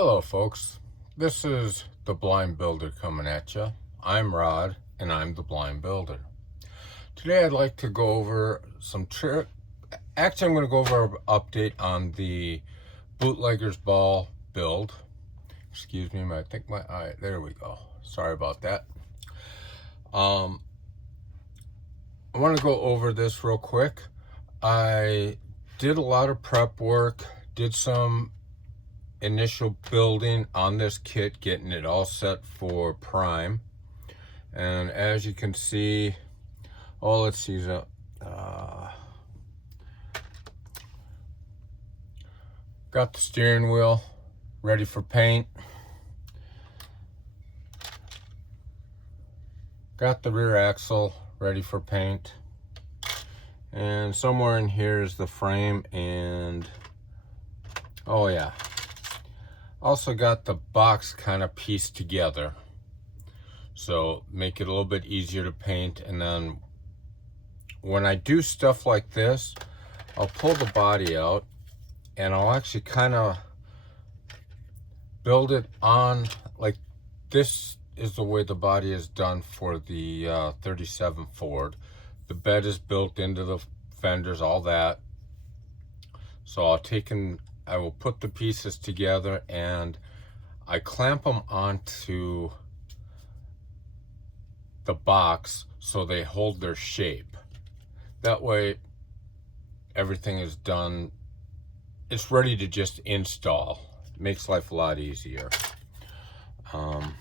Hello folks, this is the Blind Builder coming at you. I'm Rod and I'm the Blind Builder. Today I'd like to go over I'm going to go over an update on the Bootleggers Ball build. Excuse me, I think my eye, there we go. Sorry about that. I want to go over this real quick. I did a lot of prep work, did some initial building on this kit, getting it all set for prime. And as you can see, let's see, got the steering wheel ready for paint, got the rear axle ready for paint, and somewhere in here is the frame. And oh yeah, also got the box kind of pieced together, so make it a little bit easier to paint. And then when I do stuff like this, I'll pull the body out and I'll actually kind of build it on, like this is the way the body is done for the 37 Ford. The bed is built into the fenders, all that. So I will put the pieces together and I clamp them onto the box so they hold their shape. That way everything is done. It's ready to just install. It makes life a lot easier. Oh,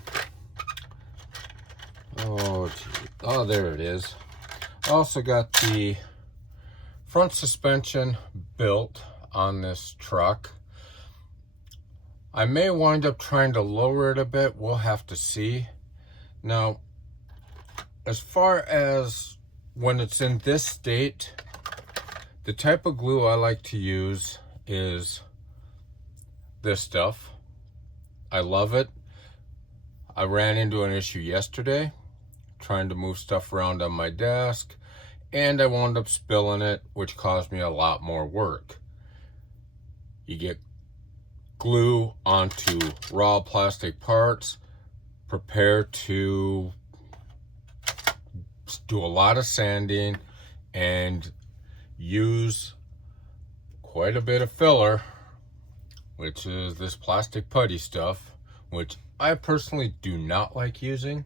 there it is. I also got the front suspension built on this truck. I may wind up trying to lower it a bit. We'll have to see. Now, as far as when it's in this state, the type of glue I like to use is this stuff. I love it. I ran into an issue yesterday trying to move stuff around on my desk, and I wound up spilling it, which caused me a lot more work. You get glue onto raw plastic parts, prepare to do a lot of sanding and use quite a bit of filler, which is this plastic putty stuff, which I personally do not like using.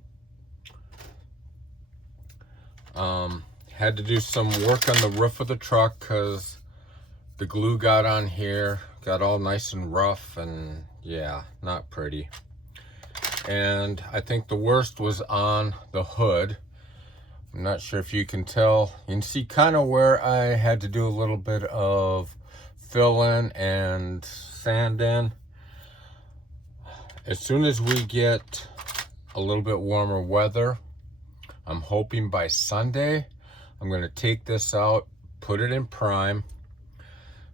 Had to do some work on the roof of the truck because the glue got on here, got all nice and rough, and yeah, not pretty. And I think the worst was on the hood. I'm not sure if you can tell. You can see kind of where I had to do a little bit of fill-in and sand-in. As soon as we get a little bit warmer weather, I'm hoping by Sunday, I'm going to take this out, put it in prime.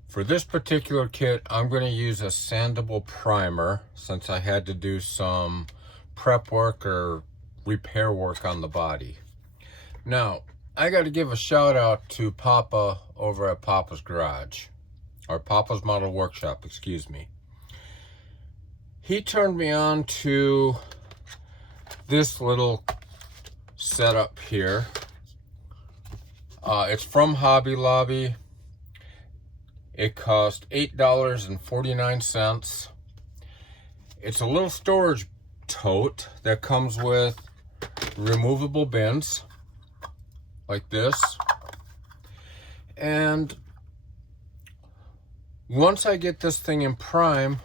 For this particular kit, I'm going to use a sandable primer since I had to do some prep work or repair work on the body. Now, I got to give a shout out to Papa over at Papa's Garage, or Papa's Model Workshop, excuse me. He turned me on to this little setup here. It's from Hobby Lobby. It cost $8.49. It's a little storage tote that comes with removable bins like this. And once I get this thing in prime,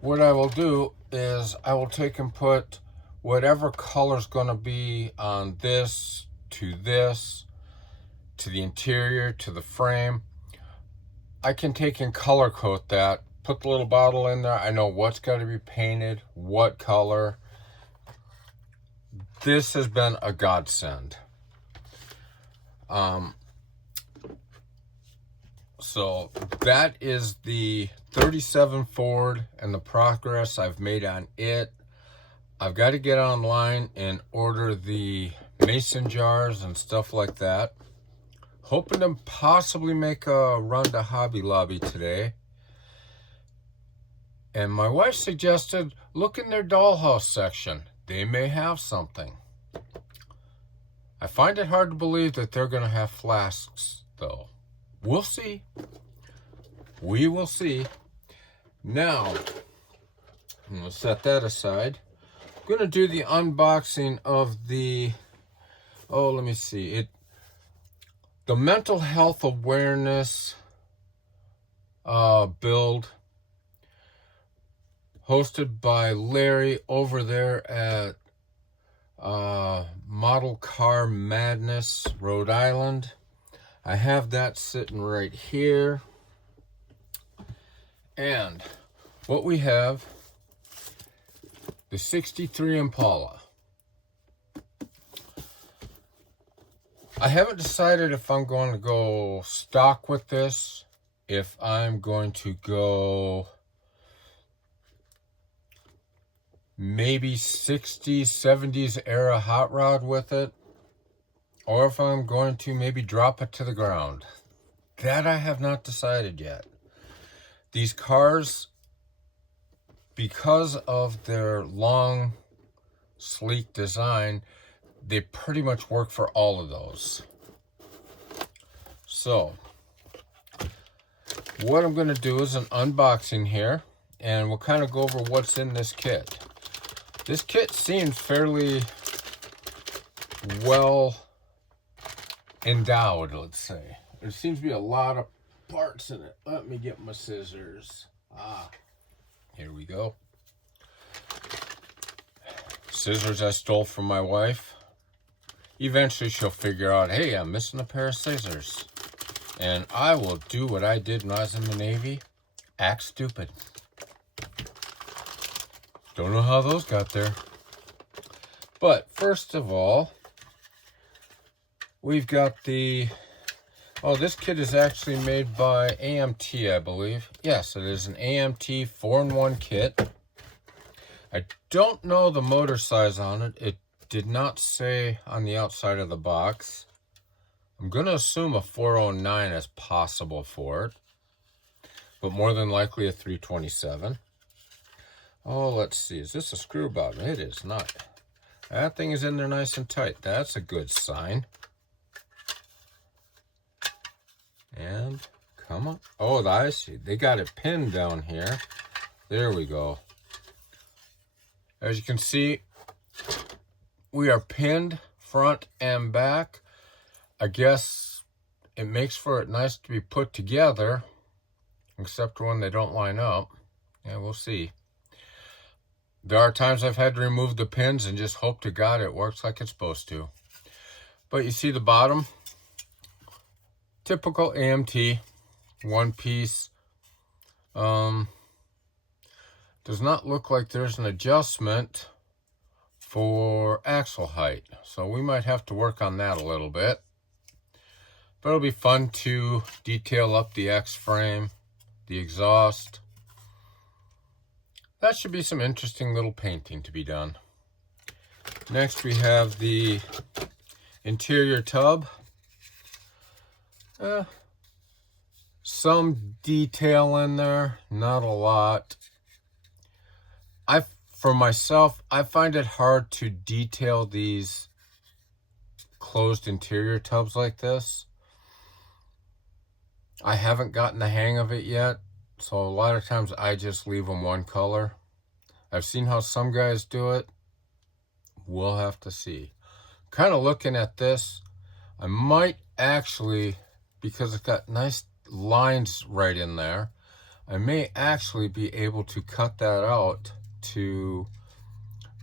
what I will do is I will take and put whatever color's going to be on this, to the interior, to the frame. I can take and color coat that, put the little bottle in there. I know what's got to be painted, what color. This has been a godsend. So that is the 37 Ford and the progress I've made on it. I've got to get online and order the mason jars and stuff like that. Hoping to possibly make a run to Hobby Lobby today. And my wife suggested, look in their dollhouse section. They may have something. I find it hard to believe that they're going to have flasks, though. We'll see. We will see. Now, I'm going to set that aside. I'm going to do the unboxing of the, let me see. The mental health awareness build, hosted by Larry over there at Model Car Madness, Rhode Island. I have that sitting right here. And what we have, the 63 Impala. I haven't decided if I'm going to go stock with this, if I'm going to go maybe 60s, 70s era hot rod with it, or if I'm going to maybe drop it to the ground. That I have not decided yet. These cars, because of their long, sleek design, they pretty much work for all of those. So, what I'm going to do is an unboxing here, and we'll kind of go over what's in this kit. This kit seems fairly well endowed, let's say. There seems to be a lot of parts in it. Let me get my scissors. Here we go. Scissors I stole from my wife. Eventually she'll figure out, hey, I'm missing a pair of scissors. And I will do what I did when I was in the Navy. Act stupid. Don't know how those got there. But first of all, we've got the... this kit is actually made by AMT, I believe. Yes, it is an AMT 4-in-1 kit. I don't know the motor size on it. It did not say on the outside of the box. I'm going to assume a 409 is possible for it, but more than likely a 327. Let's see. Is this a screw bottom? It is not. That thing is in there nice and tight. That's a good sign. And come on. I see. They got it pinned down here. There we go. As you can see, we are pinned front and back. I guess it makes for it nice to be put together, except when they don't line up. Yeah, we'll see. There are times I've had to remove the pins and just hope to God it works like it's supposed to. But you see the bottom? Typical AMT, one piece. Does not look like there's an adjustment for axle height. So we might have to work on that a little bit. But it'll be fun to detail up the X-frame, the exhaust. That should be some interesting little painting to be done. Next we have the interior tub. Some detail in there, not a lot. For myself, I find it hard to detail these closed interior tubs like this. I haven't gotten the hang of it yet, so a lot of times I just leave them one color. I've seen how some guys do it. We'll have to see. Kind of looking at this, I might actually, because it's got nice lines right in there, I may actually be able to cut that out to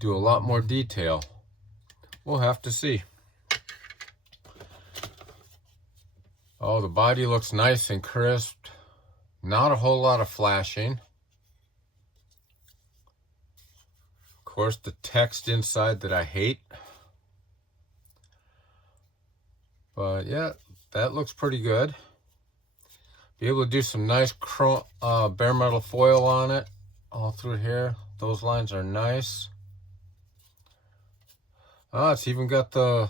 do a lot more detail. We'll have to see. The body looks nice and crisp. Not a whole lot of flashing. Of course, the text inside that I hate. But yeah, that looks pretty good. Be able to do some nice bare metal foil on it all through here. Those lines are nice. It's even got the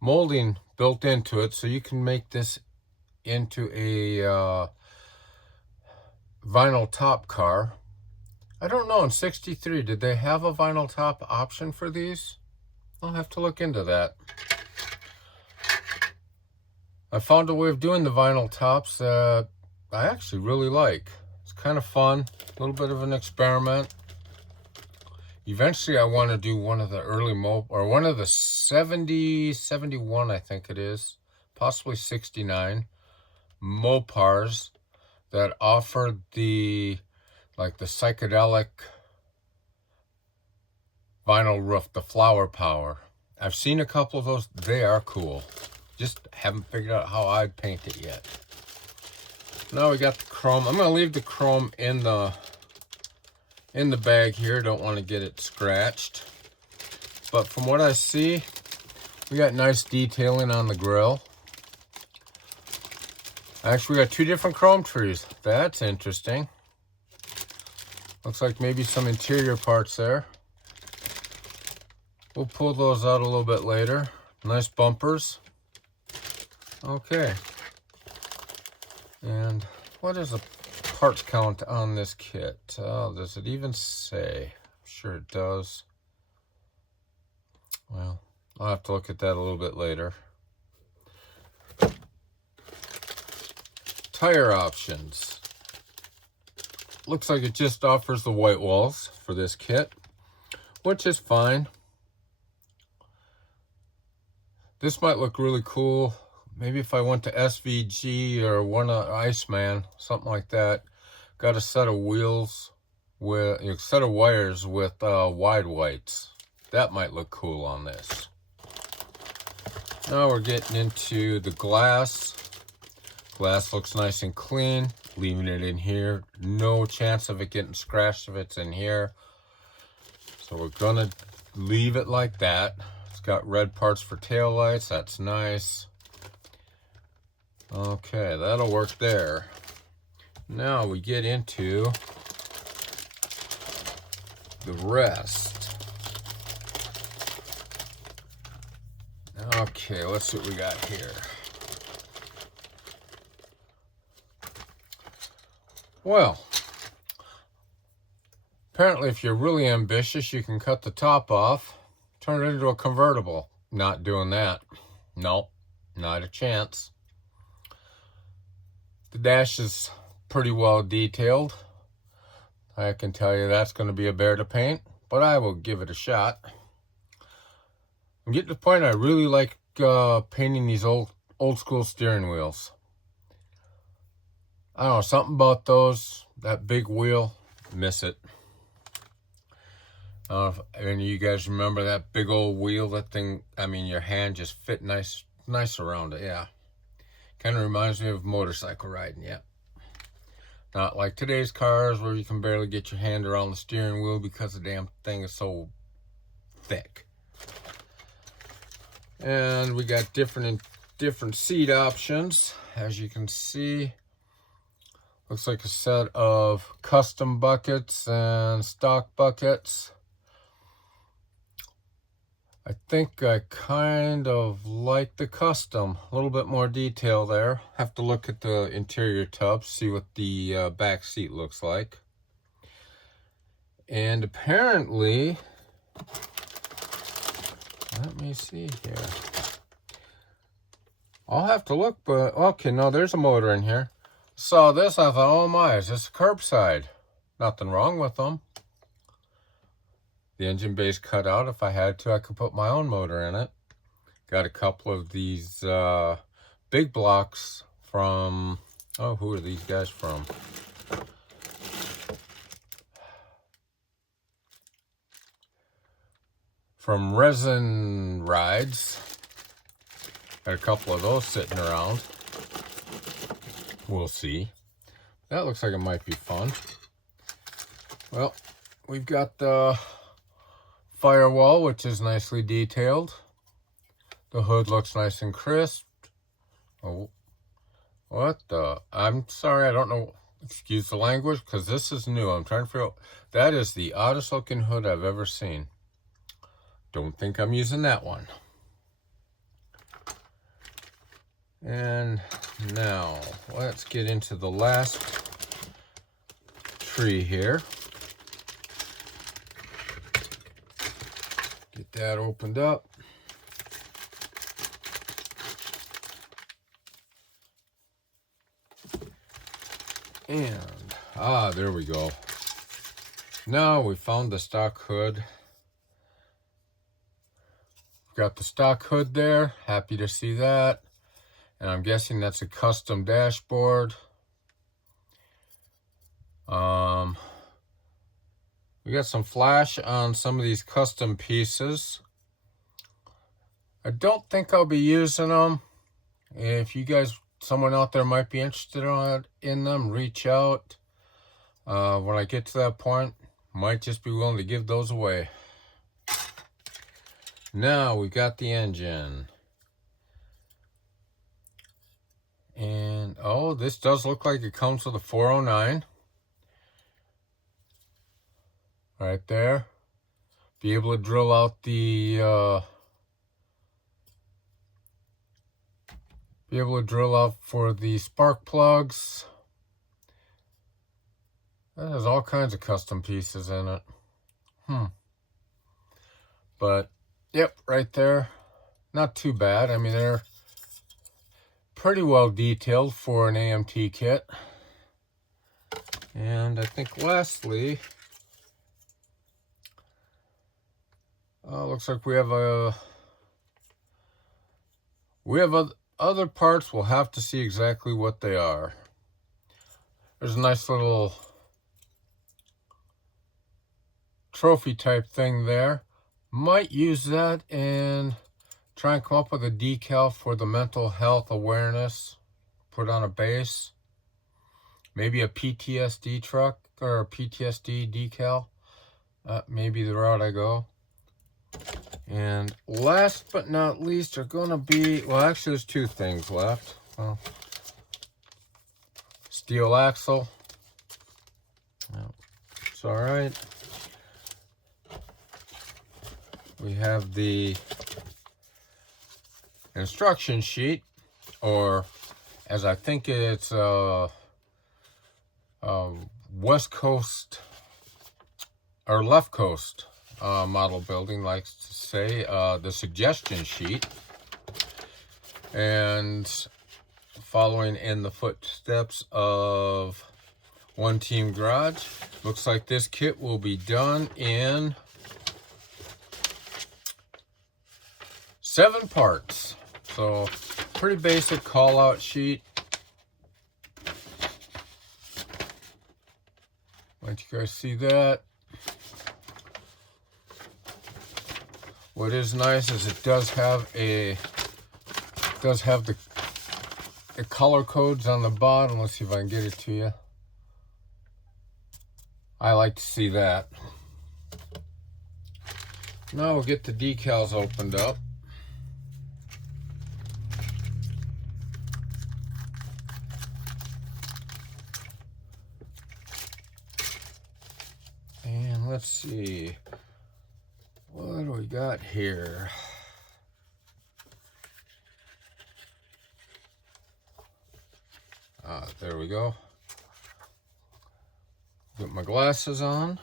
molding built into it, so you can make this into a vinyl top car. I don't know, in 63, did they have a vinyl top option for these? I'll have to look into that. I found a way of doing the vinyl tops that I actually really like. It's kind of fun, a little bit of an experiment. Eventually I want to do one of the early one of the 70, 71 I think it is, possibly 69 Mopars that offer the like the psychedelic vinyl roof, the flower power. I've seen a couple of those. They are cool. Just haven't figured out how I'd paint it yet. Now we got the chrome. I'm going to leave the chrome in the bag here. Don't want to get it scratched. But from what I see, we got nice detailing on the grill. Actually, we got two different chrome trees. That's interesting. Looks like maybe some interior parts there. We'll pull those out a little bit later. Nice bumpers. Okay. And what is the parts count on this kit? Does it even say? I'm sure it does. Well, I'll have to look at that a little bit later. Tire options. Looks like it just offers the white walls for this kit, which is fine. This might look really cool. Maybe if I went to SVG or one of Iceman, something like that. Got a set of wheels with a set of wires with wide whites. That might look cool on this. Now we're getting into the glass. Glass looks nice and clean. Leaving it in here. No chance of it getting scratched if it's in here. So we're gonna leave it like that. It's got red parts for taillights. That's nice. Okay, that'll work there. Now we get into the rest. Okay, let's see what we got here. Well, apparently if you're really ambitious, you can cut the top off, turn it into a convertible. Not doing that. Nope, not a chance. The dash is pretty well detailed. I can tell you that's going to be a bear to paint, but I will give it a shot. I'm getting to the point I really like painting these old school steering wheels. I don't know, something about those, that big wheel, miss it. I don't know if any of you guys remember that big old wheel, that thing, I mean, your hand just fit nice around it, yeah. Kind of reminds me of motorcycle riding, yeah. Not like today's cars where you can barely get your hand around the steering wheel because the damn thing is so thick. And we got different seat options, as you can see. Looks like a set of custom buckets and stock buckets. I think I kind of like the custom. A little bit more detail there. Have to look at the interior tub, see what the back seat looks like. And apparently, let me see here. I'll have to look, but okay, no, there's a motor in here. Saw this, I thought, oh my, is this curbside? Nothing wrong with them. The engine bay's cut out. If I had to, I could put my own motor in it. Got a couple of these big blocks from, oh, who are these guys from? From Resin Rides. Got a couple of those sitting around. We'll see. That looks like it might be fun. Well, we've got the firewall, which is nicely detailed. The hood looks nice and crisp. Oh, what the? I'm sorry, I don't know. Excuse the language, because this is new. I'm trying to figure out. That is the oddest looking hood I've ever seen. Don't think I'm using that one. And now, let's get into the last tree here. Get that opened up. And, there we go. Now we found the stock hood. Got the stock hood there. Happy to see that. And I'm guessing that's a custom dashboard. We got some flash on some of these custom pieces. I don't think I'll be using them. If you guys, someone out there might be interested in them, reach out. When I get to that point, might just be willing to give those away. Now we got the engine. And, oh, this does look like it comes with a 409. Right there. Be able to drill out the, be able to drill out for the spark plugs. That has all kinds of custom pieces in it. But, yep, right there. Not too bad. I mean, they're pretty well detailed for an AMT kit. And I think lastly, looks like we have other parts. We'll have to see exactly what they are. There's a nice little trophy type thing there. Might use that and try and come up with a decal for the mental health awareness. Put on a base. Maybe a PTSD truck or a PTSD decal. Maybe the route I go. And last but not least are going to be, well, actually there's two things left. Steel axle. It's all right. We have the instruction sheet, or as I think it's West Coast or Left Coast model building likes to say, the suggestion sheet. And following in the footsteps of One Team Garage, looks like this kit will be done in 7 parts. So pretty basic call out sheet. Let you guys see that. What is nice is it does have the color codes on the bottom. Let's see if I can get it to you. I like to see that. Now we'll get the decals opened up. And let's see. What do we got here? There we go. Get my glasses on.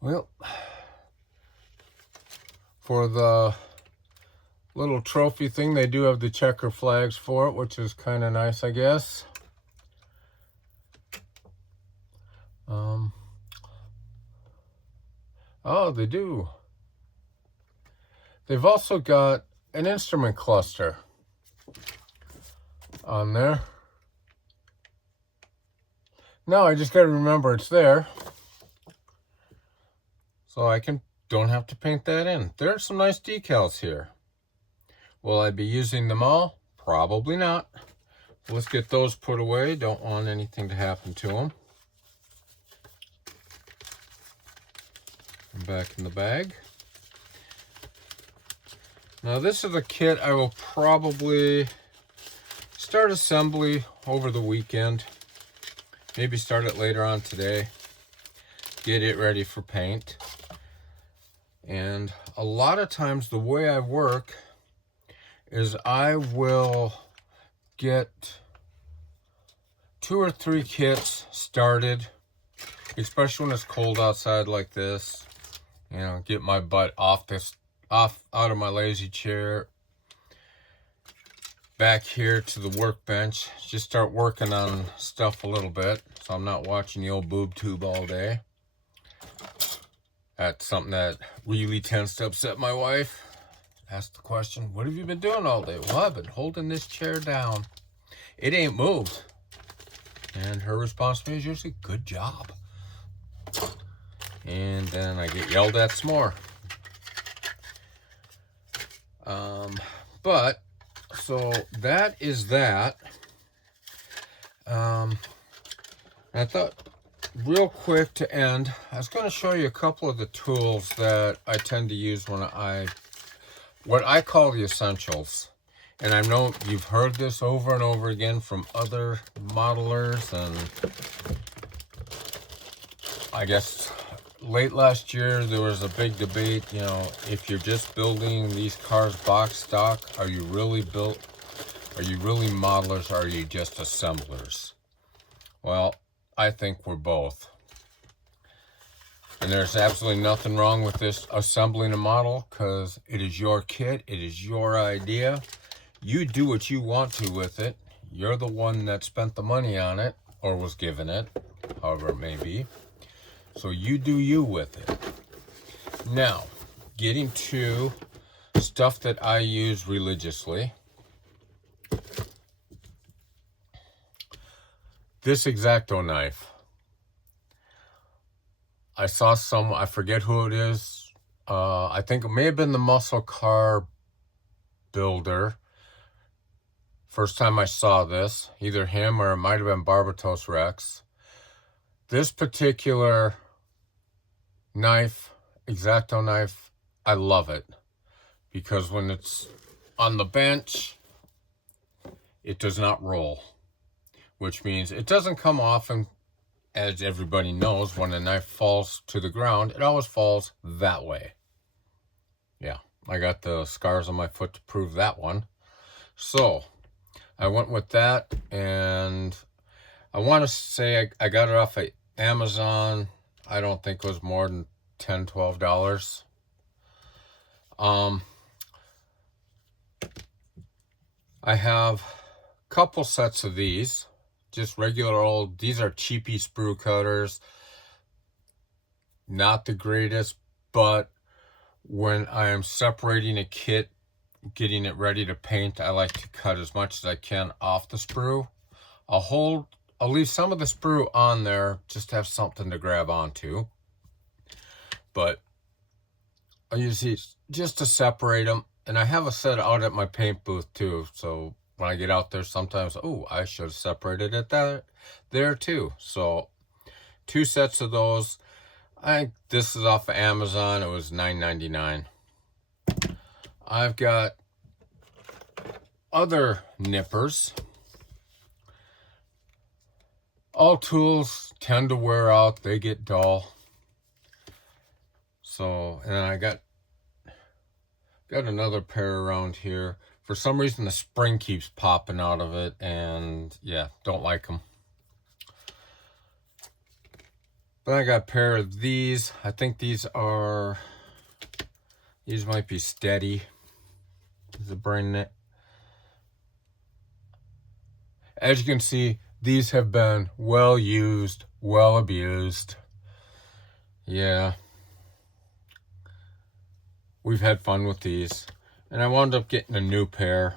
Well, for the little trophy thing, they do have the checker flags for it, which is kind of nice, I guess. Oh, they do. They've also got an instrument cluster on there. Now I just got to remember it's there, so I don't have to paint that in. There are some nice decals here. Will I be using them all? Probably not. Let's get those put away. Don't want anything to happen to them. Back in the bag. Now this is a kit I will probably start assembly over the weekend. Maybe start it later on today. Get it ready for paint. And a lot of times the way I work is I will get 2 or 3 kits started, especially when it's cold outside like this. You know, get my butt out of my lazy chair, back here to the workbench, just start working on stuff a little bit, so I'm not watching the old boob tube all day. That's something that really tends to upset my wife. Ask the question, what have you been doing all day? Well, I've been holding this chair down. It ain't moved. And her response to me is usually, good job. And then I get yelled at some more. But, so that is that. I thought, real quick to end, I was going to show you a couple of the tools that I tend to use when what I call the essentials. And I know you've heard this over and over again from other modelers, and I guess late last year there was a big debate, you know, if you're just building these cars box stock, are you really modelers, or are you just assemblers? Well, I think we're both. And there's absolutely nothing wrong with this assembling a model, because it is your kit, it is your idea. You do what you want to with it. You're the one that spent the money on it, or was given it, however it may be. So you do you with it. Now, getting to stuff that I use religiously. This X-Acto knife. I saw I forget who it is. I think it may have been the muscle car builder. First time I saw this, either him or it might have been Barbatos Rex. This particular knife, X-Acto knife, I love it. Because when it's on the bench, it does not roll. Which means it doesn't come off, and as everybody knows, when a knife falls to the ground, it always falls that way. Yeah, I got the scars on my foot to prove that one. So, I went with that, and I want to say I got it off of Amazon. I don't think it was more than $10, $12. I have a couple sets of these. Just regular old, these are cheapy sprue cutters. Not the greatest, but when I am separating a kit, getting it ready to paint, I like to cut as much as I can off the sprue. I'll leave some of the sprue on there just to have something to grab onto. But I use these just to separate them. And I have a set out at my paint booth too, so when I get out there, sometimes, oh, I should have separated it there too. So 2 sets of those. This is off of Amazon. It was $9.99. I've got other nippers. All tools tend to wear out. They get dull. So, and I got another pair around here. For some reason, the spring keeps popping out of it, and yeah, don't like them. Then I got a pair of these. I think these might be Steady. Is it brand net? As you can see, these have been well used, well abused. Yeah. We've had fun with these. And I wound up getting a new pair,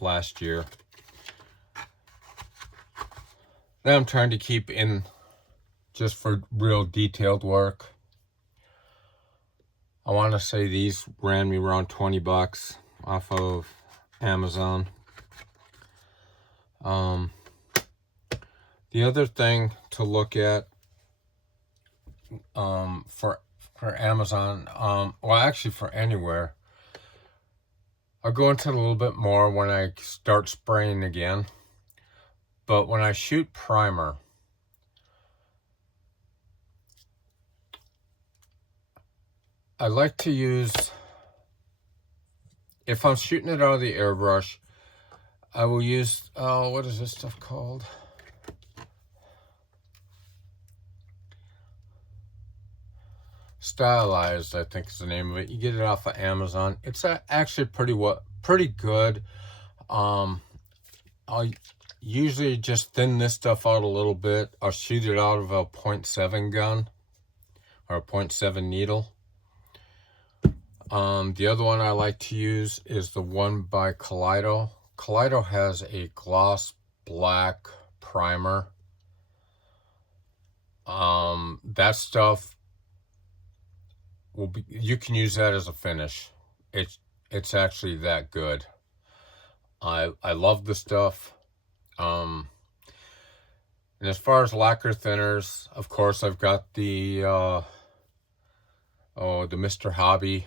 last year. That I'm trying to keep in just for real detailed work. I want to say these ran me around 20 bucks off of Amazon. The other thing to look at for Amazon, well, actually for anywhere, I'll go into it a little bit more when I start spraying again. But when I shoot primer, I like to use if I'm shooting it out of the airbrush, I will use, what is this stuff called? Stylized, I think is the name of it. You get it off of Amazon. It's actually pretty good. I'll usually just thin this stuff out a little bit. I'll shoot it out of a 0.7 gun or a 0.7 needle. The other one I like to use is the one by Kaleido. Kaleido has a gloss black primer. That stuff will be, you can use that as a finish. It's actually that good. I love the stuff. And as far as lacquer thinners, of course, I've got the Mr. Hobby,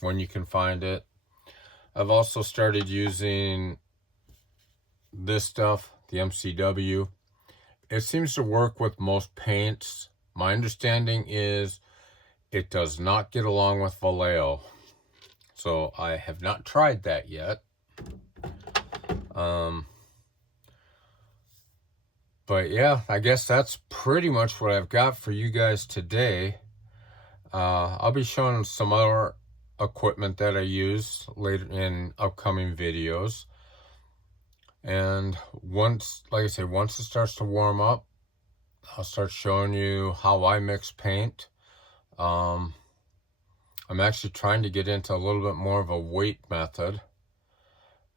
when you can find it. I've also started using this stuff, the MCW. It seems to work with most paints. My understanding is it does not get along with Vallejo. So I have not tried that yet. But yeah, I guess that's pretty much what I've got for you guys today. I'll be showing some other equipment that I use later in upcoming videos. And once, like I say, once it starts to warm up, I'll start showing you how I mix paint. I'm actually trying to get into a little bit more of a weight method.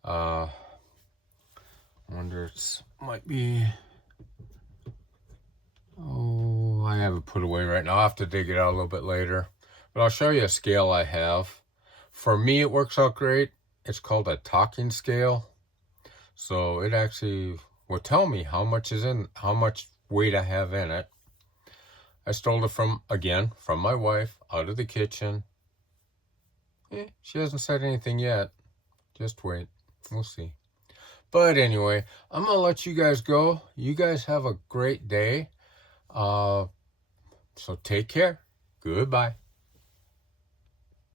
I wonder, it might be, I have it put away right now. I'll have to dig it out a little bit later. But I'll show you a scale I have. For me, it works out great. It's called a talking scale. So it actually will tell me how much weight I have in it. I stole it from my wife, out of the kitchen. She hasn't said anything yet. Just wait. We'll see. But anyway, I'm going to let you guys go. You guys have a great day. So take care. Goodbye.